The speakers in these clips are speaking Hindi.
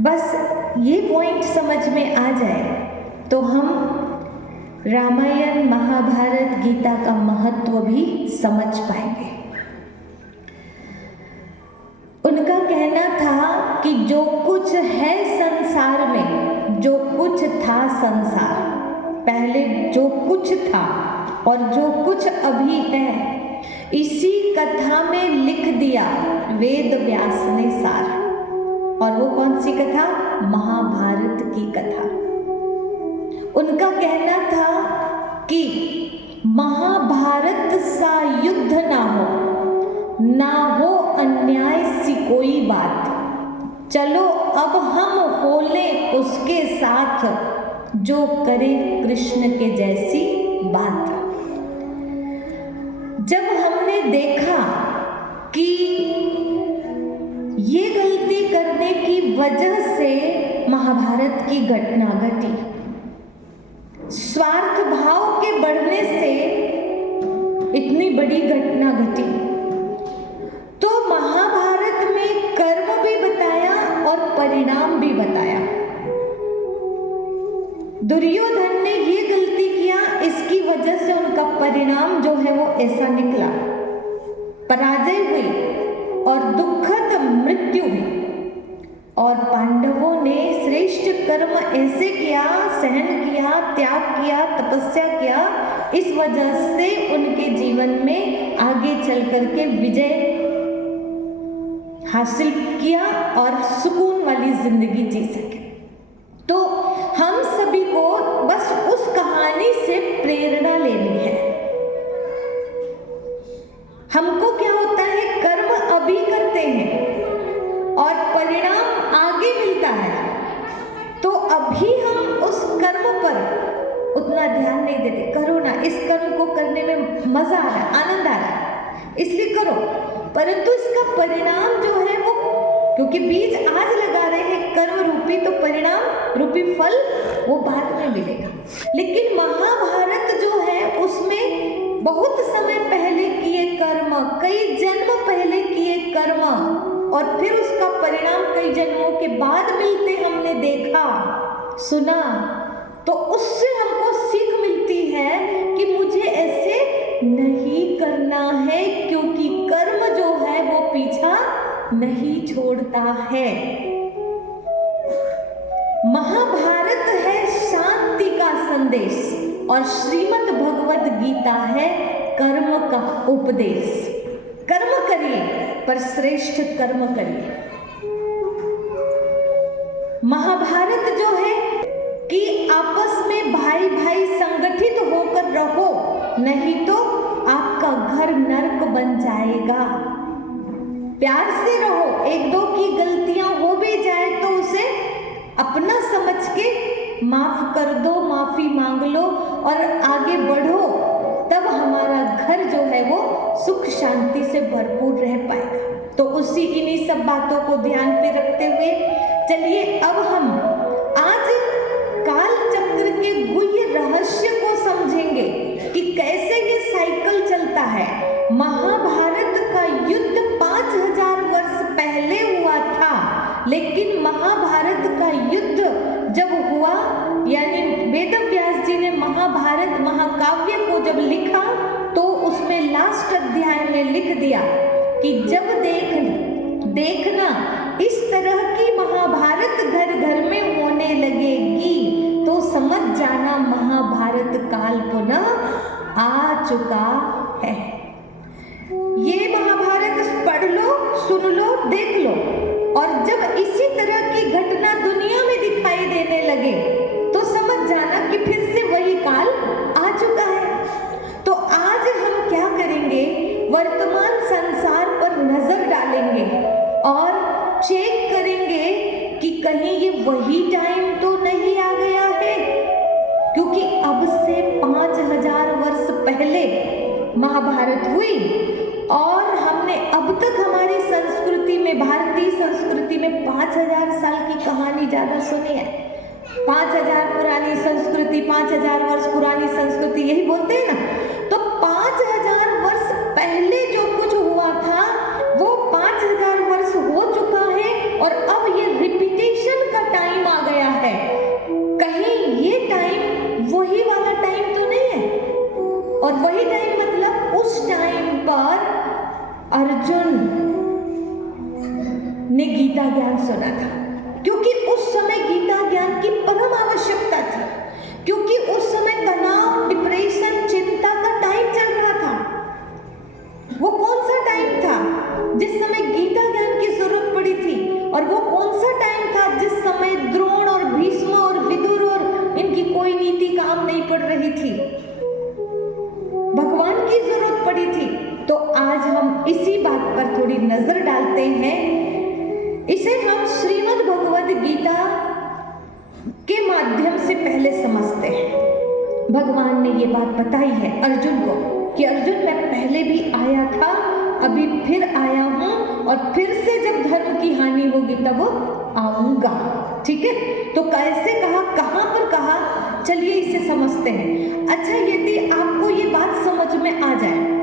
बस ये पॉइंट समझ में आ जाए तो हम रामायण, महाभारत, गीता का महत्व भी समझ पाएंगे। उनका कहना था कि जो कुछ है संसार में, जो कुछ था संसार, पहले जो कुछ था और जो कुछ अभी है, इसी कथा में लिख दिया वेद व्यास ने सार। और वो कौन सी कथा? महाभारत की कथा। उनका कहना था कि महाभारत सा युद्ध ना हो अन्याय सी कोई बात, चलो अब हम बोले उसके साथ, जो करे कृष्ण के जैसी बात। जब हमने देखा कि ये गलती करने की वजह से महाभारत की घटना घटी, स्वार्थ भाव के बढ़ने से इतनी बड़ी घटना घटी, तो महाभारत में कर्म भी बताया और परिणाम भी बताया। दुर्योधन ने ये गलती किया, इसकी वजह से उनका परिणाम जो है वो ऐसा निकला, पराजय हुई और दुखद मृत्यु हुई। और पांडवों ने श्रेष्ठ कर्म ऐसे किया, सहन किया, त्याग किया, तपस्या किया, इस वजह से उनके जीवन में आगे चल करके विजय हासिल किया और सुकून वाली जिंदगी जी सके। तो हम सभी को बस उस कहानी से प्रेरणा लेनी है। हमको क्या होता है, कर्म अभी करते हैं और परिणाम आगे मिलता है, तो अभी हम उस कर्म पर उतना ध्यान नहीं देते। करो ना, इस कर्म को करने में मजा आ रहा है, आनंद आ रहा है, इसलिए करो, परंतु इसका परिणाम जो है वो, क्योंकि बीज आज लगा रहे हैं कर्म रूपी, तो परिणाम रूपी फल वो बाद में मिलेगा। लेकिन महाभारत जो है उसमें बहुत समय पहले किए कर्म, कई जन्म पहले किए कर्म, और फिर उसका परिणाम कई जन्मों के बाद मिलते हमने देखा, सुना, तो उससे हमको सीख मिलती है कि मुझे ऐसे नहीं करना है, क्योंकि कर्म जो है वो पीछा नहीं छोड़ता है। महाभारत है शांति का संदेश और श्रीमद् भगवद गीता है कर्म का उपदेश। कर्म करिए पर श्रेष्ठ कर्म करिए। महाभारत जो है कि आपस में भाई भाई संगठित होकर रहो, नहीं तो आपका घर नरक बन जाएगा। प्यार से रहो, एक दो की गलतियां हो भी जाए तो उसे अपना समझ के माफ कर दो, माफी मांग लो और आगे बढ़ो, तब हमारा घर जो है वो सुख शांति से भरपूर रह पाएगा। तो उसी इन्हीं सब बातों को ध्यान पे रखते हुए चलिए अब हम आज काल चक्र के गुह्य रहस्य को समझेंगे कि कैसे ये साइकिल चलता है। महाभारत का युद्ध 5000 वर्ष पहले हुआ था, लेकिन महाभारत का युद्ध जब हुआ, यानी वेद व्यास जी ने महाभारत महाकाव्य को जब लिखा, तो उसमें लास्ट अध्याय में लिख दिया कि जब देखना इस तरह की महाभारत घर घर में होने लगेगी, तो समझ जाना महाभारत काल पुनः आ चुका है। ये महाभारत पढ़ लो, सुन लो, देख लो, और जब इसी तरह की घटना दुनिया में दिखाई देने लगे तो समझ जाना कि फिर से वही काल आ चुका है। तो आज हम क्या करेंगे, वर्तमान संसार पर नजर डालेंगे और चेक करेंगे कि कहीं ये वही टाइम तो नहीं आ गया है, क्योंकि अब से 5000 वर्ष पहले महाभारत हुई और हमने अब तक हमारी संस्कृति में, भारतीय संस्कृति में 5000 साल की कहानी ज्यादा सुनी है। 5000 पुरानी संस्कृति, 5000 वर्ष पुरानी संस्कृति, यही बोलते हैं ना। तो 5000 वर्ष पहले जो कुछ हुआ था वो 5000 वर्ष हो चुका है और अब ये रिपीटेशन का ने गीता ज्ञान सुना था, क्योंकि उस समय गीता ज्ञान की परम आवश्यकता थी, क्योंकि उस समय तनाव, डिप्रेशन, चिंता का टाइम चल रहा था। वो कौन सा टाइम था जिस समय गीता ज्ञान की जरूरत पड़ी थी, और वो कौन सा टाइम था जिस समय द्रोण और भीष्म और विदुर और इनकी कोई नीति काम नहीं पड़ रही थी, भगवान की जरूरत पड़ी थी। तो आज हम इसी बात पर थोड़ी नजर डालते हैं। इसे हम श्रीमद् भगवद गीता के माध्यम से पहले समझते हैं। भगवान ने ये बात बताई है अर्जुन को कि अर्जुन मैं पहले भी आया था, अभी फिर आया हूं, और फिर से जब धर्म की हानि होगी तब आऊंगा। ठीक है, तो कैसे कहा, कहां पर कहा, चलिए इसे समझते हैं। अच्छा, यदि आपको ये बात समझ में आ जाए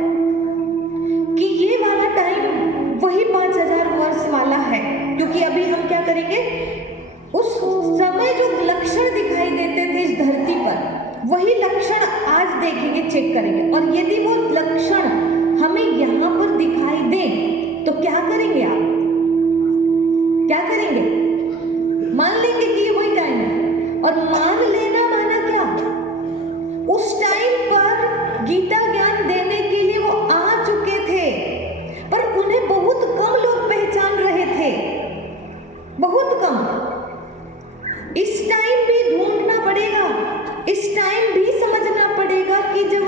कि ये वाला टाइम वही 5000 वर्ष वाला है, क्योंकि अभी हम क्या करेंगे, उस समय जो लक्षण दिखाई देते थे इस धरती पर, वही लक्षण आज देखेंगे, चेक करेंगे। और यदि वो लक्षण हमें यहाँ पर दिखाई दे तो क्या करेंगे आप, क्या करेंगे? मान लेंगे कि ये वही टाइम है, और मान लेना माना क्या, उस टाइम पर गीता ज्ञान देने के लिए वो आ चुके थे, पर उन्हें बहुत कम लोग पहचान रहे थे, बहुत कम। इस टाइम भी ढूंढना पड़ेगा, इस टाइम भी समझना पड़ेगा कि जब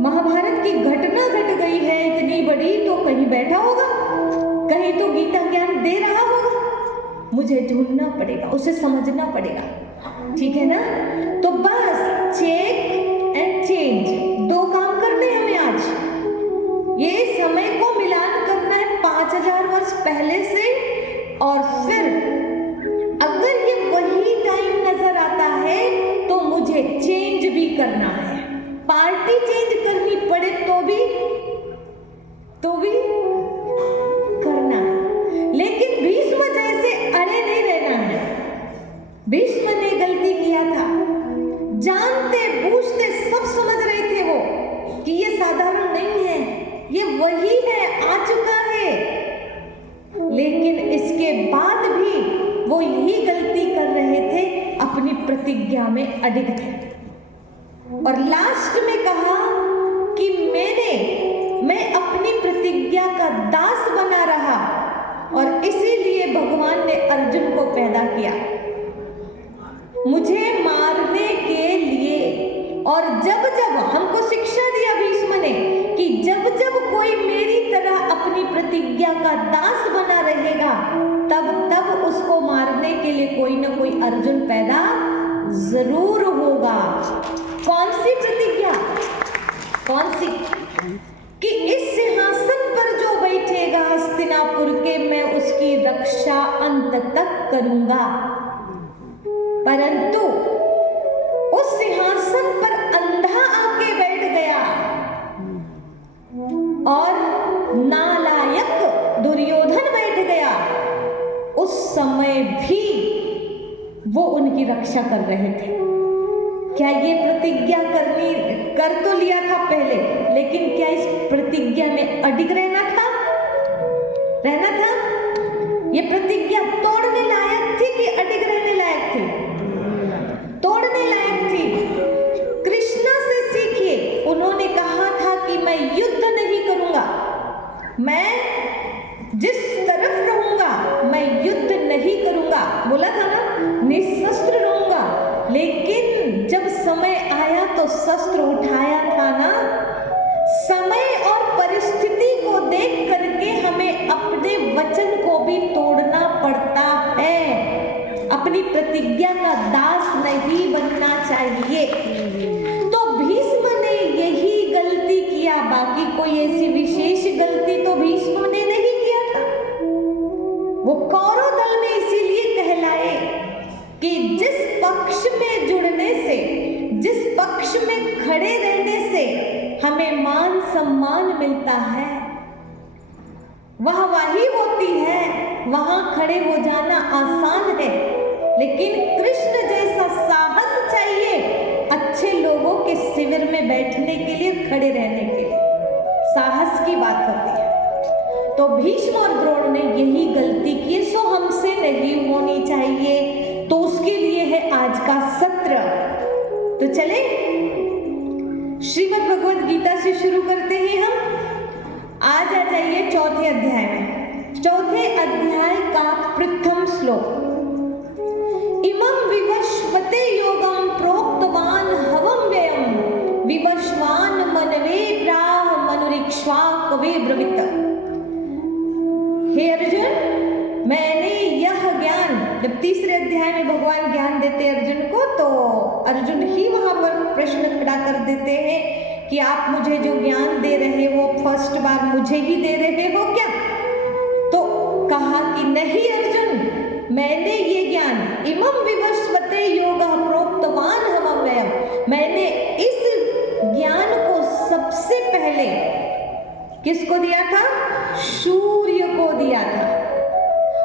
महाभारत की घटना घट गई है इतनी बड़ी, तो कहीं बैठा होगा, कहीं तो गीता ज्ञान दे रहा होगा, मुझे ढूंढना पड़ेगा, उसे समझना पड़ेगा। ठीक है ना? तो बस चेक एंड चेंज, दो काम करने हैं हमें आज। ये समय को मिलान करना है 5000 वर्ष पहले से, और फिर अगर ये वही टाइम नजर आता है तो मुझे चेंज भी करना है। पार्टी चेंज करनी पड़े तो भी करना है, लेकिन भीष्म जैसे अड़े नहीं रहना है। भीष्म ने गलती किया था, जानते बूझते सब समझ रहे थे वो कि ये साधारण नहीं है, ये वही है, आ चुका है, लेकिन इसके बाद भी वो यही गलती कर रहे थे, अपनी प्रतिज्ञा में अडिग थे। और लास्ट में कहा कि मैं अपनी प्रतिज्ञा का दास बना रहा, और इसीलिए भगवान ने अर्जुन को पैदा किया मुझे मारने के लिए। और जब जब हमको शिक्षा दिया भीष्म ने कि जब जब कोई मेरी तरह अपनी प्रतिज्ञा का दास बना रहेगा, तब तब उसको मारने के लिए कोई ना कोई अर्जुन पैदा जरूर होगा। कौन सी प्रतिज्ञा? कौन सी? कि इस सिंहासन पर जो बैठेगा हस्तिनापुर के, मैं उसकी रक्षा अंत तक करूंगा। परंतु उस सिंहासन पर अंधा आके बैठ गया और नालायक दुर्योधन बैठ गया, उस समय भी वो उनकी रक्षा कर रहे थे। क्या ये प्रतिज्ञा कर तो लिया था पहले, लेकिन क्या इस प्रतिज्ञा में अडिग रहना था? ये प्रतिज्ञा तोड़ने लायक थी कि अडिग रहने लायक थी? तोड़ने लायक थी। कृष्णा से सीखिए, उन्होंने कहा था कि मैं युद्ध नहीं करूंगा, मैं जिस तरफ रहूंगा मैं युद्ध नहीं करूंगा, बोला था ना, निशस्त्र रहूंगा। लेकिन जब समय आया तो शस्त्र उठाया था ना। समय और परिस्थिति को देख करके हमें अपने वचन को भी तोड़ना पड़ता है, अपनी प्रतिज्ञा का दास नहीं बनना चाहिए। तो भीष्म ने यही गलती किया, बाकी कोई ऐसी विशेष गलती तो भीष्म ने नहीं किया था। वो कौरव दल में इसीलिए कहलाए कि जिस पक्ष में जुड़ने से, जिस पक्ष में खड़े रहने से हमें मान सम्मान मिलता है, वाहवाही होती है, वहां खड़े हो जाना आसान है। लेकिन कृष्ण जैसा साहस चाहिए अच्छे लोगों के शिविर में बैठने के लिए, खड़े रहने के लिए, साहस की बात होती है। तो भीष्म और द्रोण ने यही गलती की आज का सत्र। तो चले श्रीमद् भगवद गीता से शुरू करते हैं हम। आज आ जाइए चौथे अध्याय में। चौथे अध्याय का प्रथम श्लोक। इमं विवस्वते योगं प्रोक्तवान हवं व्ययं विवस्वान मनवे प्राह मनुरिक्ष्वा कवे ब्रवीत। हे अर्जुन, मैंने यह ज्ञान, जब तीसरे अध्याय में भगवान ज्ञान देते अर्जुन को, तो अर्जुन ही वहां पर प्रश्न खड़ा कर देते हैं कि आप मुझे जो ज्ञान दे रहे हो फर्स्ट बार मुझे ही दे रहे हो क्या? तो कहा कि नहीं अर्जुन, मैंने ये ज्ञान इमं विवस्वते योगः प्रोक्तवान हवं व्ययम्, मैंने इस ज्ञान को सबसे पहले किसको दिया था? सूर्य को दिया था,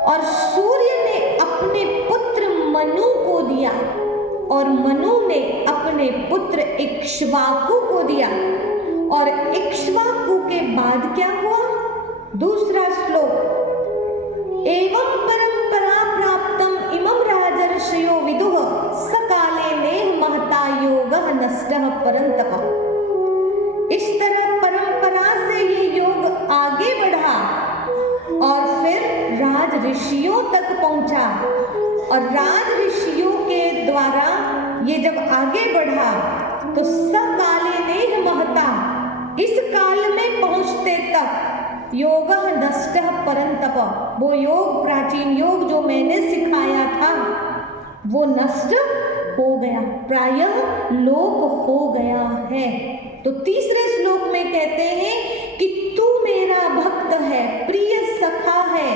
और सूर्य ने अपने पुत्र मनु को दिया, और मनु ने अपने पुत्र इक्ष्वाकु को दिया, और इक्ष्वाकु के बाद क्या हुआ? दूसरा श्लोक। एवं परंपरा प्राप्तम इमं राजर्षयो विदुः सकाले नेह महता योगः नष्टः परन्तप। इस तरह परंपरा से ये योग आगे बढ़ा और फिर राज ऋषियों तक पहुंचा, और राज ऋषियों के द्वारा ये जब आगे बढ़ा तो सकाले नेह महता, इस काल में पहुंचते तक योगः नष्टः परन्तप, वो योग, प्राचीन योग जो मैंने सिखाया था वो नष्ट हो गया, प्रायः लोप हो गया है। तो तीसरे श्लोक में कहते हैं कि तू मेरा भक्त है, प्रिय सखा है,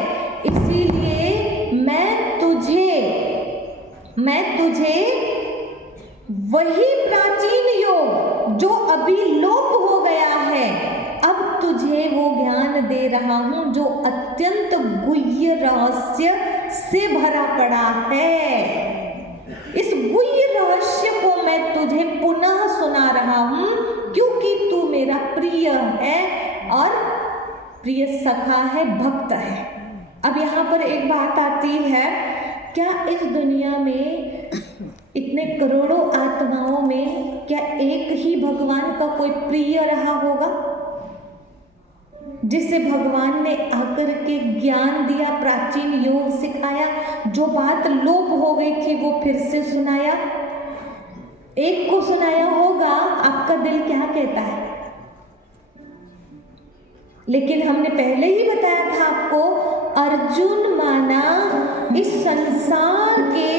इसीलिए मैं तुझे वही प्राचीन योग जो अभी लोप हो गया है, अब तुझे वो ज्ञान दे रहा हूं जो अत्यंत गुह्य रहस्य से भरा पड़ा है। इस गुह्य रहस्य को मैं तुझे पुनः सुना रहा हूं क्योंकि तू मेरा प्रिय है और प्रिय सखा है, भक्त है। अब यहाँ पर एक बात आती है, क्या इस दुनिया में इतने करोड़ों आत्माओं में क्या एक ही भगवान का कोई प्रिय रहा होगा जिसे भगवान ने आकर के ज्ञान दिया, प्राचीन योग सिखाया, जो बात लोप हो गई थी वो फिर से सुनाया? एक को सुनाया होगा, आपका दिल क्या कहता है? लेकिन हमने पहले ही बताया था आपको, अर्जुन माना इस संसार के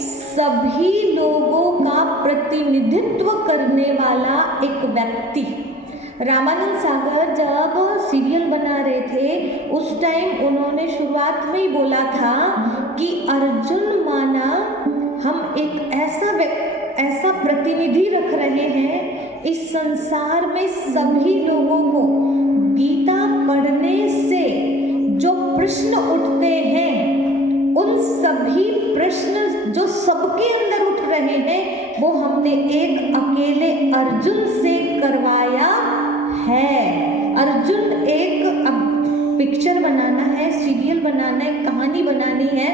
सभी लोगों का प्रतिनिधित्व करने वाला एक व्यक्ति। रामानंद सागर जब सीरियल बना रहे थे उस टाइम उन्होंने शुरुआत में ही बोला था कि अर्जुन माना हम एक ऐसा प्रतिनिधि रख रहे हैं इस संसार में सभी लोगों को गीता पढ़ने से जो प्रश्न उठते हैं, उन सभी प्रश्न जो सबके अंदर उठ रहे हैं वो हमने एक अकेले अर्जुन से करवाया है। अर्जुन एक, अब पिक्चर बनाना है, सीरियल बनाना है, कहानी बनानी है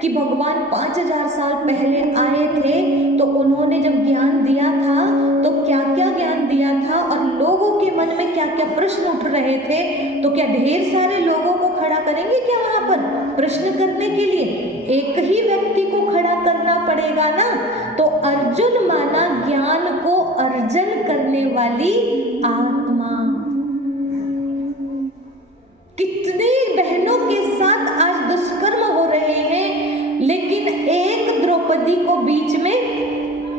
कि भगवान 5000 साल पहले आए थे तो उन्होंने जब ज्ञान दिया था तो क्या क्या ज्ञान दिया था और लोगों के मन में क्या क्या प्रश्न उठ रहे थे, तो क्या ढेर सारे लोगों को खड़ा करेंगे क्या वहां पर प्रश्न करने के लिए? एक ही व्यक्ति को खड़ा करना पड़ेगा ना। तो अर्जुन माना ज्ञान को अर्जन करने वाली आत्मा। कितनी बहनों के साथ आज दुष्कर्म हो रहे हैं, लेकिन एक द्रौपदी को बीच में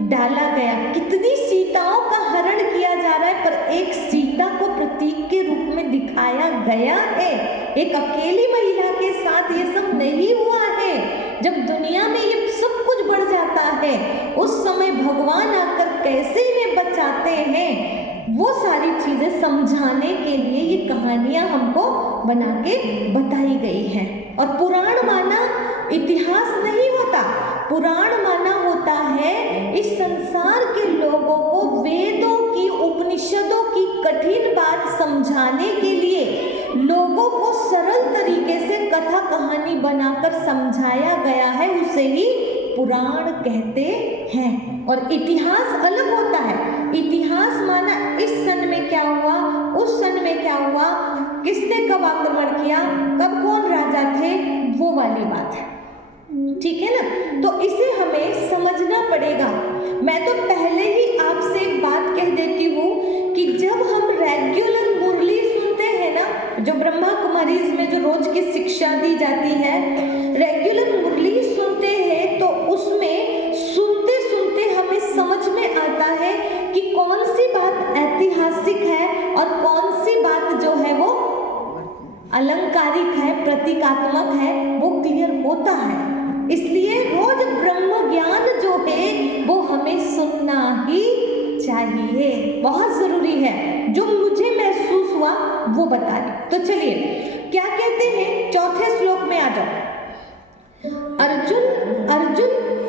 डाला गया, कितनी सीताओं का हरण किया जा रहा है, पर एक सीता को प्रतीक के रूप में दिखाया गया है। एक अकेली महिला के साथ ये सब नहीं हुआ है। जब दुनिया में ये सब कुछ बढ़ जाता है उस समय भगवान आकर कैसे इन्हें बचाते हैं, वो सारी चीजें समझाने के लिए ये कहानियां हमको बना के बताई गई हैं। और पुराण माना इतिहास नहीं होता, पुराण माना होता है इस संसार के लोगों को वेदों की, उपनिषदों की कठिन बात समझाने के लिए लोगों को सरल तरीके से कथा कहानी बनाकर समझाया गया है, उसे ही पुराण कहते हैं। और इतिहास अलग होता है। इतिहास माना इस सन में क्या हुआ, उस सन में क्या हुआ, किसने कब आक्रमण किया, कब कौन राजा थे, वो वाली बात है। ठीक है ना। तो इसे हमें समझना पड़ेगा। मैं तो पहले ही आपसे एक बात कह देती हूँ कि जब हम रेगुलर मुरली सुनते हैं ना, जो ब्रह्मा कुमारीज में जो रोज की शिक्षा दी जाती है, रेगुलर मुरली सुनते हैं तो उसमें सुनते सुनते हमें समझ में आता है कि कौन सी बात ऐतिहासिक है और कौन सी बात जो है वो अलंकारिक है, प्रतीकात्मक है, वो क्लियर होता है। इसलिए रोज ब्रह्म ज्ञान जो है वो हमें सुनना ही चाहिए, बहुत जरूरी है। जो मुझे महसूस हुआ वो बता रही। तो चलिए क्या कहते हैं, चौथे श्लोक में आ जाओ। अर्जुन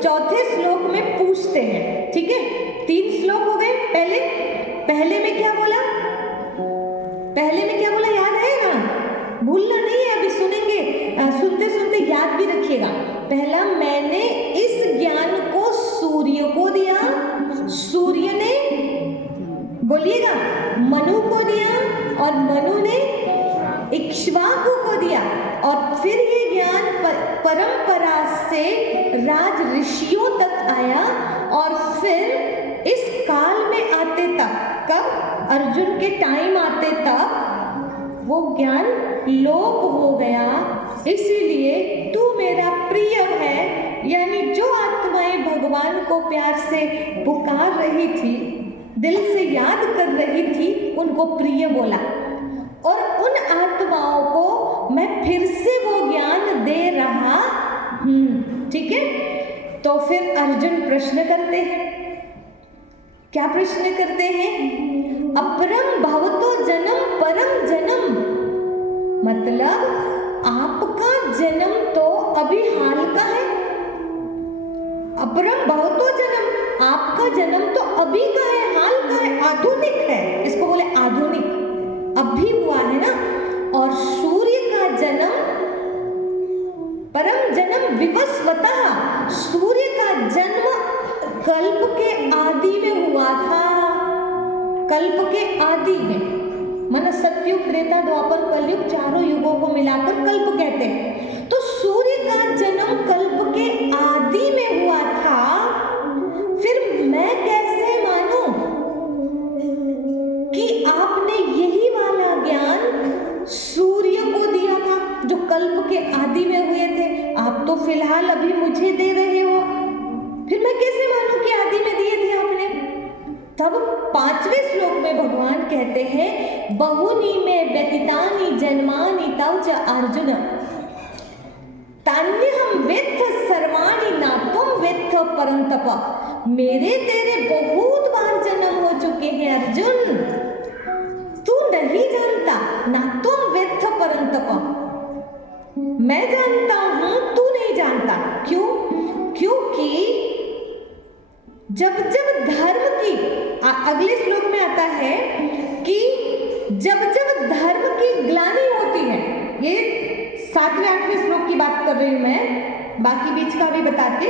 चौथे श्लोक में पूछते हैं। ठीक है, 3 श्लोक हो गए। पहले में क्या बोला, याद आएगा, भूलना नहीं है, अभी सुनेंगे, सुनते सुनते याद भी रखिएगा। पहला, मैंने इस ज्ञान को सूर्य को दिया, सूर्य ने बोलिएगा मनु को दिया, और मनु ने इक्ष्वाकु को दिया, और फिर ये ज्ञान परंपरा से राज ऋषियों तक आया, और फिर इस काल में आते तक, कब अर्जुन के टाइम आते तक वो ज्ञान लोप हो गया। इसीलिए तू मेरा प्रिय है, यानी जो आत्माएं भगवान को प्यार से पुकार रही थी, दिल से याद कर रही थी, उनको प्रिय बोला। और उन आत्माओं को मैं फिर से वो ज्ञान दे रहा हूं। ठीक है। तो फिर अर्जुन प्रश्न करते हैं। क्या प्रश्न करते हैं? अपरम भवतो जन्म परम जन्म, मतलब आपका जन्म तो अभी हाल का है। अपरम भवतो जन्म, आपका जन्म तो अभी का है, हाल का है, आधुनिक है, इसको बोले आधुनिक, अभी हुआ है ना। और सूर्य का जन्म, परम जन्म विवस्वतः, सूर्य का जन्म कल्प के आदि में हुआ था। कल्प के आदि में, मन सतयुग, त्रेता, द्वापर, कलयुग, चारों युगों को मिलाकर कल्प कहते हैं। तो सूर्य का जन्म कल्प के आदि में हुआ था। फिर मैं कैसे मानूं कि आपने यही वाला ज्ञान सूर्य को दिया था जो कल्प के आदि में हुए थे? आप तो फिलहाल अभी मुझे दे रहे हो, फिर मैं कैसे मानूं कि आदि में दिए थे आपने? तब 5वें श्लोक में भगवान कहते हैं, बहुनी में व्यतीतानि जन्मानि तव च अर्जुन, तान्यहं वेत्थ सर्वाणि न त्वं वेत्थ परन्तप। मेरे तेरे बहुत बार जन्म हो चुके हैं अर्जुन, तू नहीं जानता, ना तुम वेत्थ परन्तप। मैं जानता हूं, तू नहीं जानता। क्यों? क्योंकि जब जब धर्म की, अगले श्लोक में आता है कि जब जब धर्म की ग्लानि होती है, ये 7वें 8वें श्लोक की बात कर रही हूं मैं, बाकी बीच का भी बताती,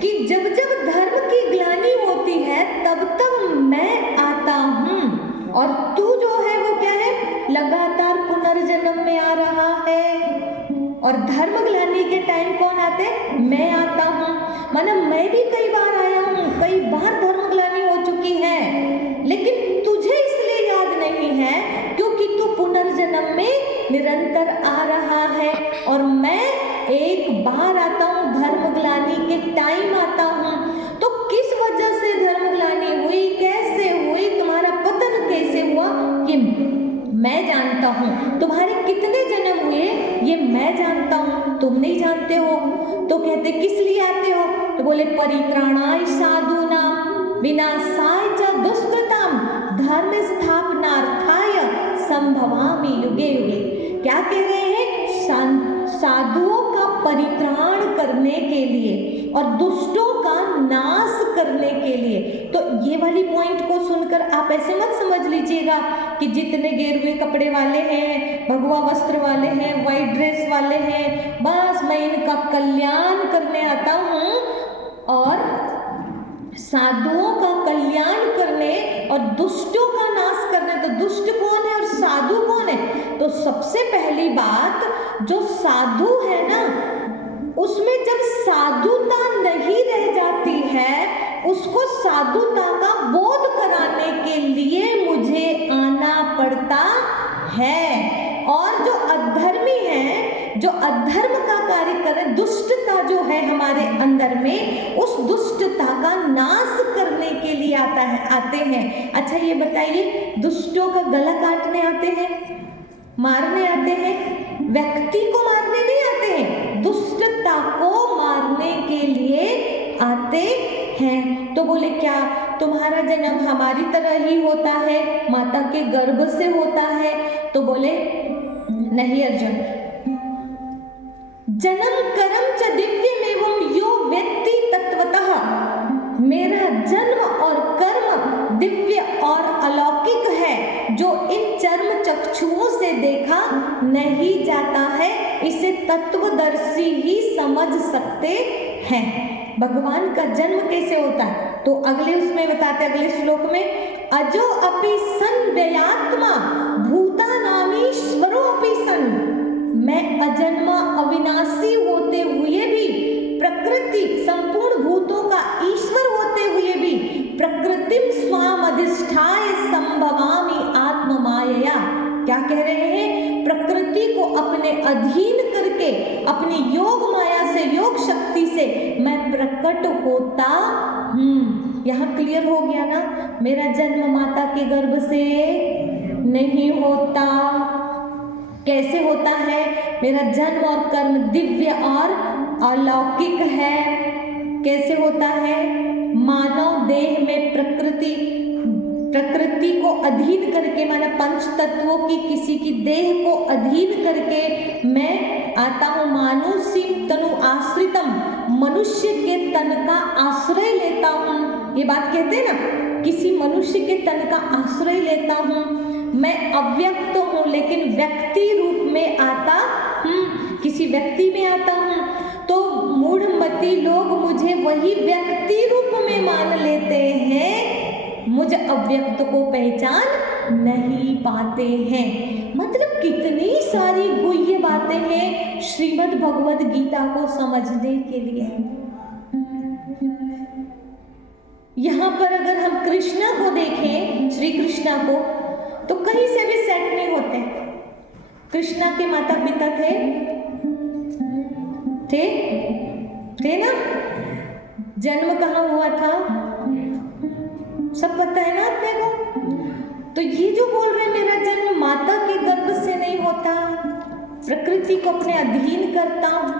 कि जब जब धर्म की ग्लानि होती है तब तब मैं आता हूं, और तू जो है वो क्या है, लगातार पुनर्जन्म में आ रहा है। और धर्म ग्लानि के टाइम कौन आते? मैं आता हूं। माना मैं भी कई बार आया हूं, कई बार धर्म ग्लानि हो चुकी है, लेकिन तुझे इसलिए याद नहीं है क्योंकि तू पुनर्जन्म में निरंतर आ रहा है, और मैं एक बार आता हूं, धर्म ग्लानि के टाइम आता हूं। तो किस वजह से धर्म ग्लानि हुई, कैसे हुई, तुम्हारा पतन कैसे हुआ, ये मैं जानता हूं। तुम्हारे कितने जन्म हुए ये मैं जानता हूं, तुम नहीं जानते हो। तो कहते किस लिए आते हो? तो बोले परित्राणाय साधूनां विनाशाय च दुष्कृतां धर्म स्थापनार्थाय संभवामि युगे युगे। क्या कह रहे हैं? साधुओं का परित्राण करने के लिए और दुष्टों का नाश करने के लिए। तो ये वाली पॉइंट को सुनकर आप ऐसे मत समझ लीजिएगा कि जितने गेरुए कपड़े वाले हैं, भगवा वस्त्र वाले हैं, वाइट ड्रेस वाले हैं, बस मैं इनका कल्याण करने आता हूँ। और साधुओं का कल्याण करने और दुष्टों का नाश करने। तो दुष्ट कौन है और साधु कौन है? तो सबसे पहली बात, जो साधु है ना, उसमें जब साधुता नहीं रह जाती है, उसको साधुता का बोध कराने के लिए मुझे आना पड़ता है। और जो अधर्मी है, जो अधर्म का कार्य करे, दुष्टता जो है हमारे अंदर में, उस दुष्टता का नाश करने के लिए आते हैं। अच्छा ये बताइए, दुष्टों का गला काटने आते हैं, मारने आते हैं? व्यक्ति को मारने नहीं आते हैं, दुष्टता को मारने के लिए आते हैं। तो बोले क्या तुम्हारा जन्म हमारी तरह ही होता है, माता के गर्भ से होता है? तो बोले नहीं अर्जुन, जन्म कर्म च दिव्यमेवं यो वेत्ति तत्वतः। मेरा जन्म और कर्म दिव्य और अलौकिक है, जो इन चर्म चक्षुओं से देखा नहीं जाता है, इसे तत्वदर्शी ही समझ सकते हैं। भगवान का जन्म कैसे होता है? तो अगले उसमें बताते, अगले श्लोक में, अजो अपि सन व्ययात्मा भूतानामीश्वरो अपि सन। मैं अजन्मा अविनाशी होते हुए भी, प्रकृति संपूर्ण भूतों का ईश्वर होते हुए भी, प्रकृतिम स्वाम अधिष्ठाय संभवामि आत्म मायया। क्या कह रहे हैं? प्रकृति को अपने अधीन करके, अपनी योग माया से, योग शक्ति से मैं प्रकट होता हूँ। यहाँ क्लियर हो गया ना, मेरा जन्म माता के गर्भ से नहीं होता। कैसे होता है? मेरा जन्म और कर्म दिव्य और अलौकिक है। कैसे होता है? मानव देह में प्रकृति को अधीन करके, माना पंच तत्वों की किसी की देह को अधीन करके मैं आता हूँ। मानुषी तनु आश्रितम, मनुष्य के तन का आश्रय लेता हूँ। ये बात कहते हैं ना, किसी मनुष्य के तन का आश्रय लेता हूँ। मैं अव्यक्त हूँ लेकिन व्यक्ति रूप में आता हूँ, किसी व्यक्ति में आता हूँ। तो मूढ़मती लोग मुझे वही व्यक्ति रूप में मान लेते हैं, मुझ अव्यक्त को पहचान नहीं पाते हैं। मतलब कितनी सारी गुह्य बातें हैं श्रीमद् भगवद गीता को समझने के लिए। यहाँ पर अगर हम कृष्णा को देखें, श्री कृष्णा को, तो कहीं से भी सेट नहीं होते। कृष्णा के माता पिता थे ना? जन्म कहाँ हुआ था सब पता है ना अपने को। तो ये जो बोल रहे हैं मेरा जन्म माता के गर्भ से नहीं होता, प्रकृति को अपने अधीन करता हूँ,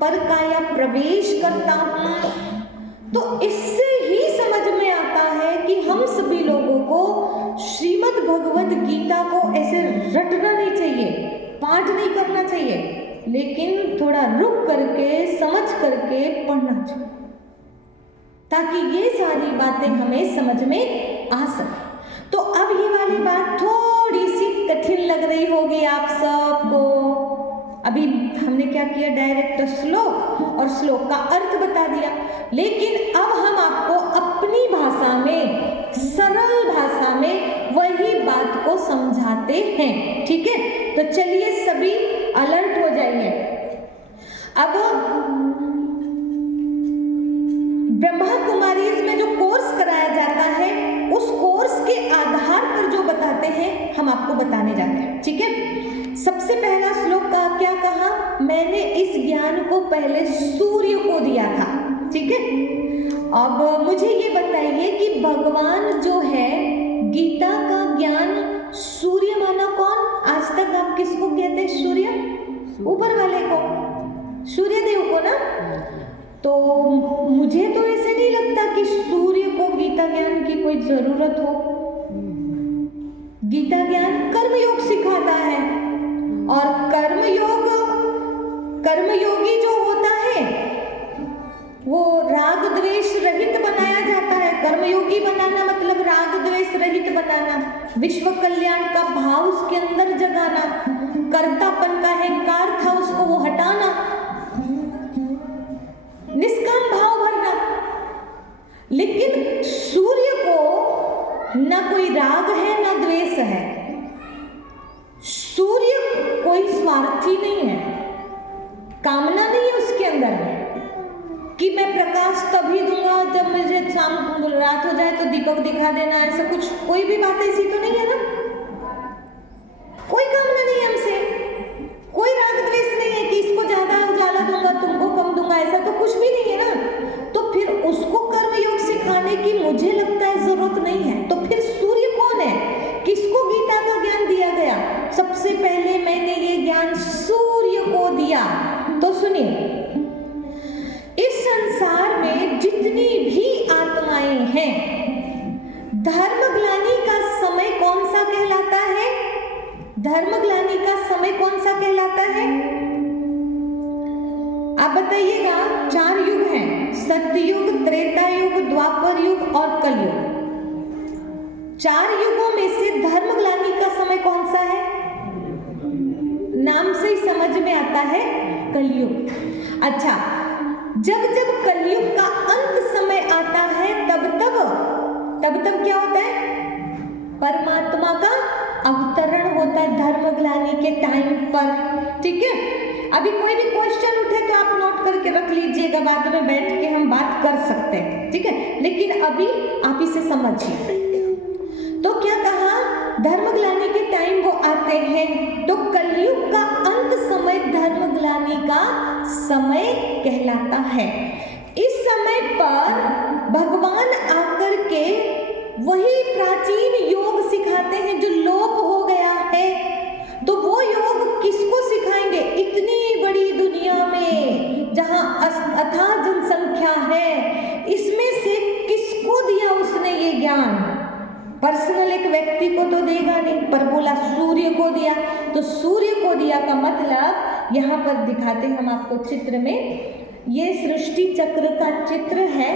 पर काया प्रवेश करता हूँ, तो इससे ही समझ में आता है कि हम सभी लोगों को श्रीमद् भगवद गीता को ऐसे रटना नहीं चाहिए, पाठ नहीं करना चाहिए, लेकिन थोड़ा रुक करके, समझ करके पढ़ना चाहिए, ताकि ये सारी बातें हमें समझ में आ सके। तो अब ये वाली बात थोड़ी सी कठिन लग रही होगी आप सबको। अभी हमने क्या किया, डायरेक्ट श्लोक और श्लोक का अर्थ बता दिया, लेकिन अब हम आपको अपनी भाषा में, सरल भाषा में वही बात को समझाते हैं। ठीक है, तो चलिए सभी अलर्ट हो जाइए। अब ब्रह्मा कुमारीज में जो कोर्स कराया जाता है, उस कोर्स के आधार पर जो बताते हैं हम आपको बताने जाते हैं। ठीक है, सबसे पहला श्लोक का क्या कहा, मैंने इस ज्ञान को पहले सूर्य को दिया था। ठीक है, अब मुझे ये बताइए कि भगवान जो है, गीता का ज्ञान सूर्य माना कौन? आज तक आप किसको कहते हैं? सूर्य, ऊपर वाले को, सूर्य देव को ना। तो मुझे तो ऐसे नहीं लगता कि सूर्य को गीता ज्ञान की कोई जरूरत हो। गीता ज्ञान कर्मयोग सिखाता है, और कर्मयोगी जो होता है वो राग द्वेष रहित बनाया जाता है। कर्मयोगी बनाना मतलब राग द्वेष रहित बनाना, विश्व कल्याण का भाव उसके अंदर जगाना, कर्तापन का अहंकार था उसको वो हटाना, निष्काम भाव भरना। लेकिन सूर्य को ना कोई राग है ना द्वेष है। सूर्य कोई स्वार्थी नहीं है, कामना नहीं है उसके अंदर में कि मैं प्रकाश तभी दूंगा जब मुझे शाम रात हो जाए तो दीपक दिखा देना, ऐसा कुछ कोई भी बात ऐसी तो नहीं है ना। कोई कामना नहीं है हमसे, कोई राग द्वेष नहीं है कि इसको ज्यादा उजाला दूंगा तुमको कम दूंगा, ऐसा तो कुछ भी नहीं है ना। तो फिर उसको कर्मयोग सिखाने की मुझे लगता है जरूरत नहीं है। तो फिर सूर्य कौन है, किसको गीता का ज्ञान दिया गया? सबसे पहले मैंने ये ज्ञान सूर्य को दिया। तो सुनिए, इस संसार में जितनी भी आत्माएं हैं, धर्मग्लानि का समय कौन सा कहलाता है? धर्मग्लानि का समय कौन सा कहलाता है? आप बताइएगा। 4 युग हैं, सतयुग, त्रेता युग, द्वापर युग और कलयुग। 4 युगों में से धर्मग्लानि का समय कौन सा है? नाम से ही समझ में आता है, कलयुग। अच्छा, जब जब कलयुग का अंत समय आता है तब क्या होता है? परमात्मा का अवतरण होता है धर्मग्लानि के टाइम पर। ठीक है, अभी कोई भी क्वेश्चन उठे तो आप नोट करके रख लीजिएगा, बाद में बैठ के हम बात कर सकते हैं। ठीक है, लेकिन अभी आप इसे समझिए। तो क्या कहा? धर्मग्लानि के टाइम वो आते हैं, तो कलयुग का अंत समय धर्मग्लानि का समय कहलाता है। इस समय पर भगवान आकर के वही प्राचीन योग सिखाते हैं जो लोप हो गया है। तो वो योग किसको सिखाएंगे? इतनी बड़ी दुनिया में जहां अथाह जनसंख्या है, इसमें से किसको दिया उसने ये ज्ञान? पर्सनल एक व्यक्ति को तो देगा नहीं, पर बोला सूर्य को दिया। तो सूर्य को दिया का मतलब यहाँ पर दिखाते हैं हम आपको चित्र में। ये सृष्टि चक्र का चित्र है।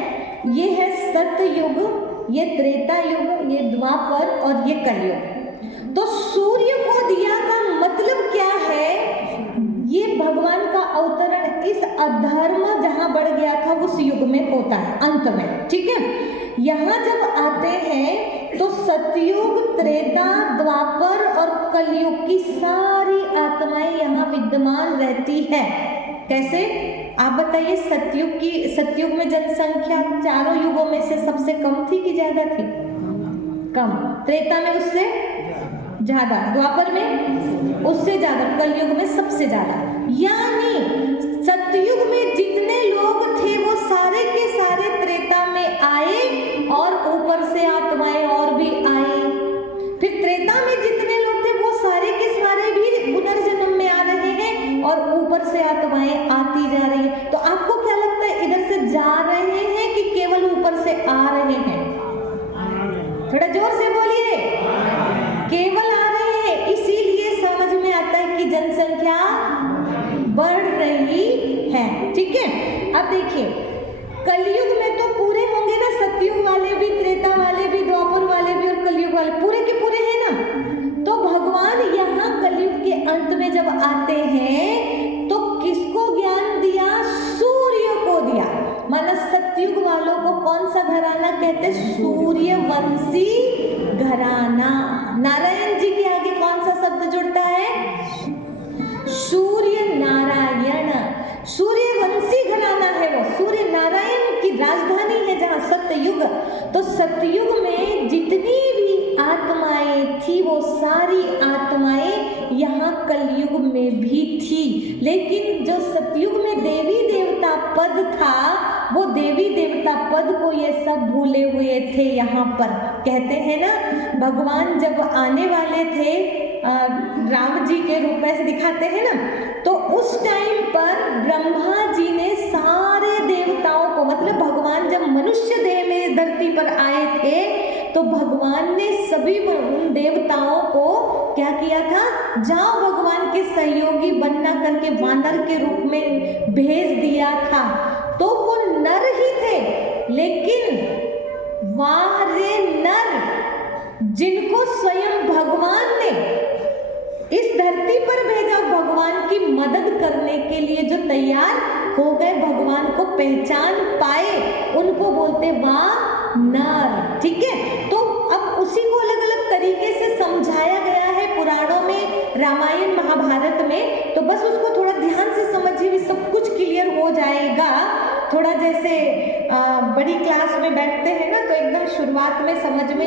ये है सतयुग, ये त्रेता युग, ये द्वापर और ये कलयुग। तो सूर्य को दिया का मतलब क्या है? ये भगवान का अवतरण इस अधर्म जहां बढ़ गया था उस युग में होता है, अंत में। ठीक है, यहाँ जब आते हैं तो सतयुग, त्रेता, द्वापर और कलयुग की सारी आत्माएं यहाँ विद्यमान रहती है। कैसे? आप बताइए। सतयुग में जनसंख्या चारों युगों में से सबसे कम थी कि ज्यादा थी? कम। त्रेता में उससे ज्यादा, द्वापर में उससे ज्यादा, कलयुग में सबसे ज्यादा। यानी सतयुग में जितने लोग थे वो सारे के सारे त्रेता में आए और ऊपर से आत्माएं और भी आए। फिर त्रेता में जितने लोग थे वो सारे के सारे भी पुनर्जन्म में आ रहे हैं और ऊपर से आत्माएं आती जा रही है। तो आपको क्या लगता है, इधर से जा रहे हैं कि केवल ऊपर से आ रहे हैं? थोड़ा जोर से बोलिए। केवल आ रहे हैं, इसीलिए समझ में आता है कि जनसंख्या बढ़ रही है। ठीक है, अब देखिए कलयुग में तो पूरे होंगे ना, सतयुग वाले भी, त्रेता वाले भी, द्वापर वाले भी और कलयुग वाले पूरे के पूरे हैं ना। तो भगवान यहाँ कलयुग के अंत में जब आते हैं तो किसको ज्ञान दिया? सूर्य को दिया। माना सतयुग वालों को कौन सा घराना कहते? सूर्यवंशी घराना। नारायण जी के आगे कौन सा शब्द जुड़ता है? सूर्य नारायण। सूर्यवंशी घराना है वो, सूर्य नारायण की राजधानी है जहाँ सतयुग। तो सतयुग में जितनी भी आत्माएं थी वो सारी आत्माएं यहाँ कलयुग में भी थी। लेकिन जो सतयुग में देवी देवता पद था, वो देवी देवता पद को ये सब भूले हुए थे। यहाँ पर कहते हैं ना, भगवान जब आने वाले थे राम जी के रूप में से दिखाते हैं ना, तो उस टाइम पर ब्रह्मा जी ने सारे देवताओं को, मतलब भगवान जब मनुष्य देह में धरती पर आए थे तो भगवान ने सभी उन देवताओं को क्या किया था? जाओ भगवान के सहयोगी बनना करके वानर के रूप में भेज दिया था। तो वो नर ही थे, लेकिन वाह रे नर, जिनको स्वयं भगवान ने इस धरती पर भेजा भगवान की मदद करने के लिए, जो तैयार हो गए, भगवान को पहचान पाए, उनको बोलते वानर। ठीक है, तो अब उसी को अलग अलग तरीके से समझाया गया है पुराणों में, रामायण महाभारत में। तो बस उसको थोड़ा ध्यान से समझिए, भी सब कुछ क्लियर हो जाएगा। थोड़ा जैसे बड़ी क्लास में बैठते हैं ना, तो एकदम शुरुआत में समझ में